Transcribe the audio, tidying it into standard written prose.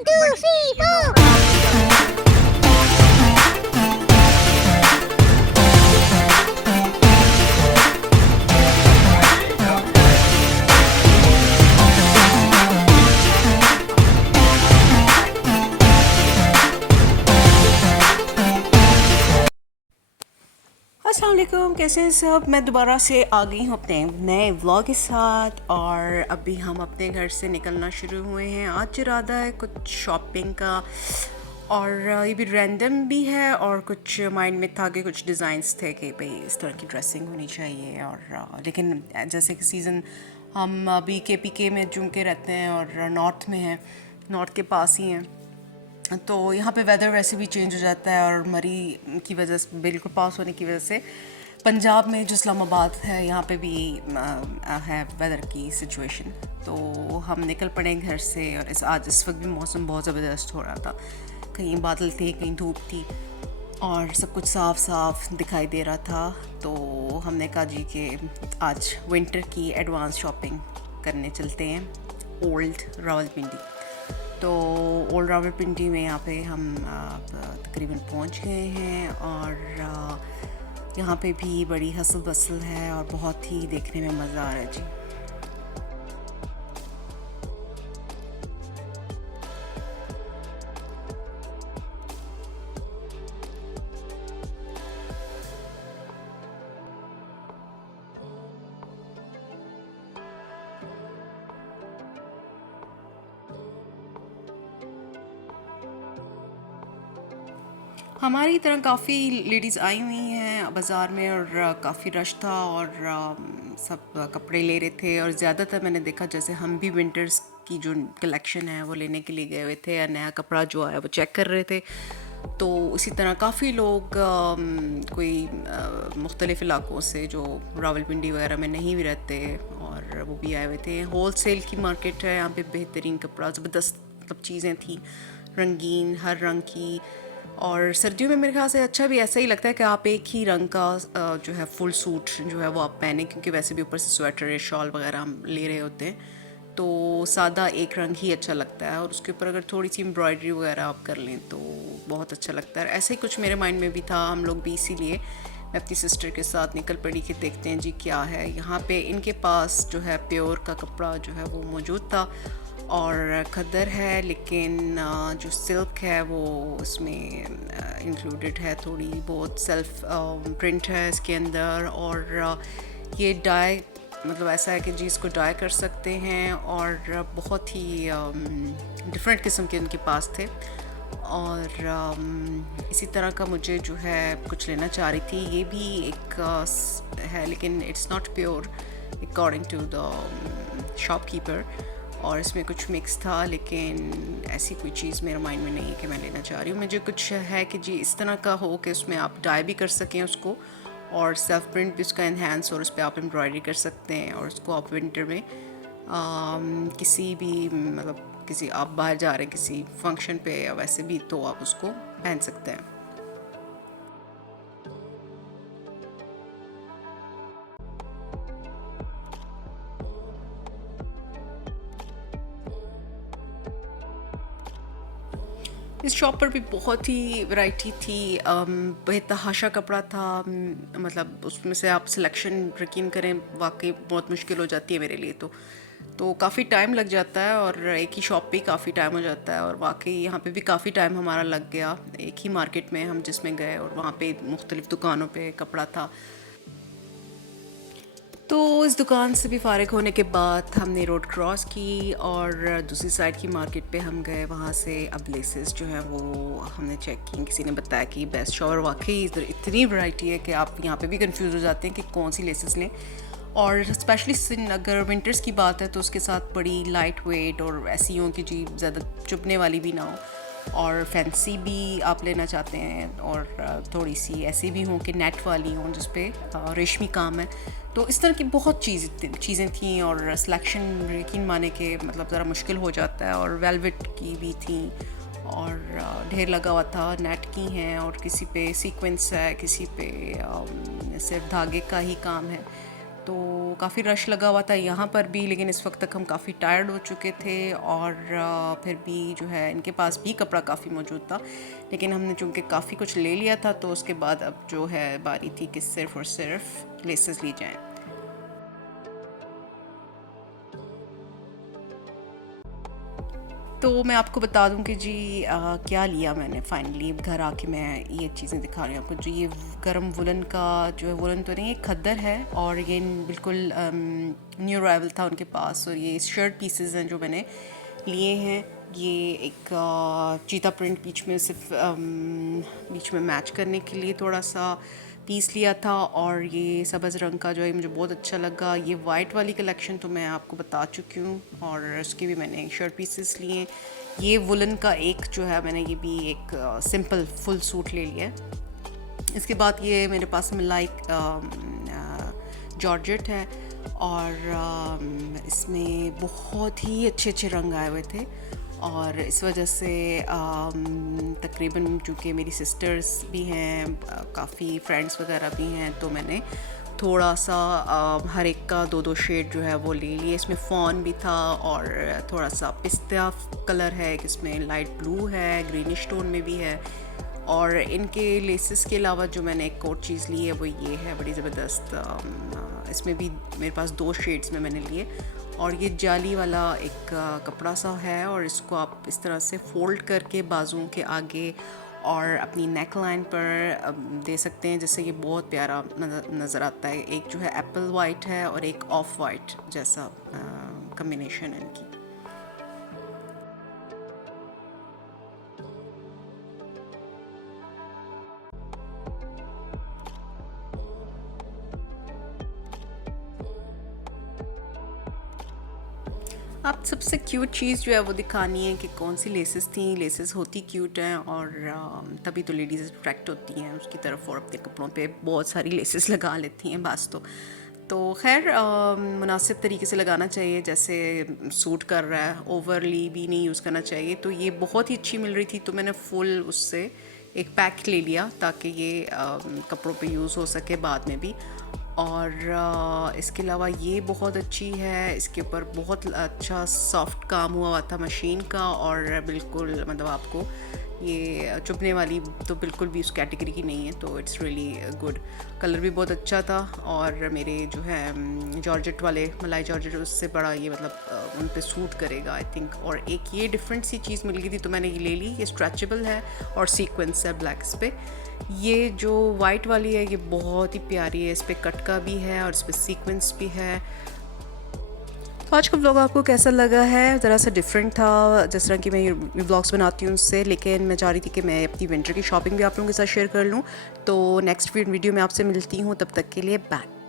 One, two, three, four. अस्सलाम वालेकुम, कैसे हैं सब। मैं दोबारा से आ गई हूँ अपने नए व्लॉग के साथ और अभी हम अपने घर से निकलना शुरू हुए हैं। आज इरादा है कुछ शॉपिंग का और ये भी रैंडम भी है और कुछ माइंड में था कि कुछ डिज़ाइंस थे कि भाई इस तरह की ड्रेसिंग होनी चाहिए और लेकिन जैसे कि सीज़न हम अभी के में जूम के रहते हैं और नॉर्थ में हैं, नॉर्थ के पास ही हैं, तो यहाँ पे वेदर वैसे भी चेंज हो जाता है और मरी की वजह से बिल्कुल पास होने की वजह से पंजाब में जो इस्लामाबाद है यहाँ पे भी है वेदर की सिचुएशन। तो हम निकल पड़े घर से और आज इस वक्त भी मौसम बहुत ज़बरदस्त हो रहा था, कहीं बादल थे कहीं धूप थी और सब कुछ साफ साफ दिखाई दे रहा था। तो हमने कहा जी कि आज विंटर की एडवांस शॉपिंग करने चलते हैं ओल्ड रावलपिंडी। तो ओल्ड रावलपिंडी में यहाँ पे हम तकरीबन पहुँच गए हैं और यहाँ पे भी बड़ी हसल बसल है और बहुत ही देखने में मज़ा आ रहा है जी। हमारी तरह काफ़ी लेडीज़ आई हुई हैं बाज़ार में और काफ़ी रश था और सब कपड़े ले रहे थे और ज़्यादातर मैंने देखा जैसे हम भी विंटर्स की जो कलेक्शन है वो लेने के लिए गए हुए थे या नया कपड़ा जो आया वो चेक कर रहे थे। तो इसी तरह काफ़ी लोग कोई मुख्तलिफ़ इलाक़ों से जो रावलपिंडी वगैरह में नहीं भी रहते और वो भी आए हुए थे। होल सेल की मार्केट है यहाँ पे, बेहतरीन कपड़ा ज़बरदस्त मतलब चीज़ें थी, रंगीन हर रंग की। और सर्दियों में मेरे ख्याल से अच्छा भी ऐसा ही लगता है कि आप एक ही रंग का जो है फुल सूट जो है वो आप पहने, क्योंकि वैसे भी ऊपर से स्वेटर या शॉल वगैरह हम ले रहे होते हैं तो सादा एक रंग ही अच्छा लगता है और उसके ऊपर अगर थोड़ी सी एम्ब्रॉयडरी वगैरह आप कर लें तो बहुत अच्छा लगता है। ऐसे ही कुछ मेरे माइंड में भी था, हम लोग भी इसीलिए मैं अपनी सिस्टर के साथ निकल पड़ी कि देखते हैं जी क्या है यहाँ पे। इनके पास जो है प्योर का कपड़ा जो है वो मौजूद था और खद्दर है, लेकिन जो सिल्क है वो उसमें इंक्लूडेड है, थोड़ी बहुत सेल्फ प्रिंट है इसके अंदर और ये डाई मतलब ऐसा है कि जी इसको डाई कर सकते हैं और बहुत ही डिफरेंट किस्म के उनके पास थे। और इसी तरह का मुझे जो है कुछ लेना चाह रही थी, ये भी एक है लेकिन it's not pure according to the shopkeeper और इसमें कुछ मिक्स था, लेकिन ऐसी कोई चीज़ मेरे माइंड में नहीं है कि मैं लेना चाह रही हूँ। मुझे कुछ है कि जी इस तरह का हो कि उसमें आप डाई भी कर सकें उसको और सेल्फ प्रिंट भी उसका इन्हेंस और उस पर आप एम्ब्रॉयडरी कर सकते हैं और उसको आप विंटर में किसी भी मतलब किसी आप बाहर जा रहे हैं किसी फंक्शन पे या वैसे भी तो आप उसको पहन सकते हैं। इस शॉप पर भी बहुत ही वैरायटी थी, बेतहाशा कपड़ा था, मतलब उसमें से आप सिलेक्शन यकीन करें वाकई बहुत मुश्किल हो जाती है मेरे लिए तो काफ़ी टाइम लग जाता है और एक ही शॉप पे काफ़ी टाइम हो जाता है और वाकई यहाँ पे भी काफ़ी टाइम हमारा लग गया। एक ही मार्केट में हम जिसमें गए और वहाँ पे मुख्तलिफ़ दुकानों पे कपड़ा था। तो इस दुकान से भी फ़ारिग होने के बाद हमने रोड क्रॉस की और दूसरी साइड की मार्केट पे हम गए। वहाँ से अब लेसेस जो हैं वो हमने चेक की, किसी ने बताया कि बेस्ट शॉप, और वाकई इधर इतनी वैरायटी है कि आप यहाँ पे भी कंफ्यूज हो जाते हैं कि कौन सी लेसेस लें। और स्पेशली अगर विंटर्स की बात है तो उसके साथ बड़ी लाइट वेट और ऐसी हों कि जी ज़्यादा चुभने वाली भी ना हो और फैंसी भी आप लेना चाहते हैं और थोड़ी सी ऐसी भी हों कि नेट वाली हों जिस पे रेशमी काम है। तो इस तरह की बहुत चीज़ें थी और सिलेक्शन यकीन माने के मतलब ज़रा मुश्किल हो जाता है। और वेलवेट की भी थी और ढेर लगा हुआ था, नेट की हैं और किसी पे सीक्वेंस है, किसी पे सिर्फ धागे का ही काम है। तो काफ़ी रश लगा हुआ था यहाँ पर भी, लेकिन इस वक्त तक हम काफ़ी टायर्ड हो चुके थे और फिर भी जो है इनके पास भी कपड़ा काफ़ी मौजूद था, लेकिन हमने चूँकि काफ़ी कुछ ले लिया था तो उसके बाद अब जो है बारी थी कि सिर्फ़ और सिर्फ लेसेस ली जाएँ। तो मैं आपको बता दूं कि जी क्या लिया मैंने फाइनली। घर आके मैं ये चीज़ें दिखा रही हूँ आपको। जो ये गर्म वुलन का जो है, वुलन तो नहीं, ये खद्दर है और ये बिल्कुल न्यू अराइवल था उनके पास। और ये शर्ट पीसेस हैं जो मैंने लिए हैं। ये एक चीता प्रिंट बीच में सिर्फ बीच में मैच करने के लिए थोड़ा सा पीस लिया था, और ये सब्ज़ रंग का जो है मुझे बहुत अच्छा लगा। ये वाइट वाली कलेक्शन तो मैं आपको बता चुकी हूँ, और उसके भी मैंने शर्ट पीसेस लिए। ये वुलन का एक जो है मैंने ये भी एक सिंपल फुल सूट ले लिया है। इसके बाद ये मेरे पास मिला एक जॉर्जेट है, और इसमें बहुत ही अच्छे अच्छे रंग आए हुए थे, और इस वजह से तकरीबन चूँकि मेरी सिस्टर्स भी हैं, काफ़ी फ्रेंड्स वगैरह भी हैं, तो मैंने थोड़ा सा हर एक का दो दो शेड जो है वो ले लिए। इसमें फॉन भी था और थोड़ा सा पिस्ता कलर है, इसमें लाइट ब्लू है, ग्रीनिश टोन में भी है। और इनके लेसेस के अलावा जो मैंने एक और चीज़ ली है वो ये है बड़ी ज़बरदस्त। इसमें भी मेरे पास दो शेड्स में मैंने लिए, और ये जाली वाला एक कपड़ा सा है, और इसको आप इस तरह से फ़ोल्ड करके बाजुओं के आगे और अपनी नेक लाइन पर दे सकते हैं, जिससे ये बहुत प्यारा नज़र आता है। एक जो है एप्पल वाइट है और एक ऑफ वाइट जैसा कम्बिनेशन है इनकी। आप सबसे क्यूट चीज़ जो है वो दिखानी है कि कौन सी लेसेस थी। लेसेस होती क्यूट हैं, और तभी तो लेडीज़ अट्रैक्ट होती हैं उसकी तरफ, और अपने कपड़ों पे बहुत सारी लेसेस लगा लेती हैं बस। तो खैर मुनासिब तरीके से लगाना चाहिए, जैसे सूट कर रहा है, ओवरली भी नहीं यूज़ करना चाहिए। तो ये बहुत ही अच्छी मिल रही थी, तो मैंने फुल उससे एक पैक ले लिया ताकि ये कपड़ों पे यूज़ हो सके बाद में भी। और इसके अलावा ये बहुत अच्छी है, इसके ऊपर बहुत अच्छा सॉफ्ट काम हुआ था मशीन का, और बिल्कुल मतलब आपको ये चुभने वाली तो बिल्कुल भी उस कैटेगरी की नहीं है, तो इट्स रियली गुड। कलर भी बहुत अच्छा था, और मेरे जो है जॉर्जेट वाले मलाई जॉर्जेट उससे बड़ा ये मतलब उन पे सूट करेगा आई थिंक। और एक ये डिफरेंट सी चीज़ मिल गई थी तो मैंने ये ले ली। ये स्ट्रेचेबल है और सीक्वेंस है ब्लैक्स पे। ये जो वाइट वाली है ये बहुत ही प्यारी है, इस पर कटका भी है और इस पर सीक्वेंस भी है। तो आज का व्लॉग आपको कैसा लगा है? ज़रा सा डिफरेंट था जिस तरह की मैं ये व्लॉग्स बनाती हूँ उससे, लेकिन मैं चाह रही थी कि मैं अपनी विंटर की शॉपिंग भी आप लोगों के साथ शेयर कर लूँ। तो नेक्स्ट वीडियो में आपसे मिलती हूँ, तब तक के लिए बाय।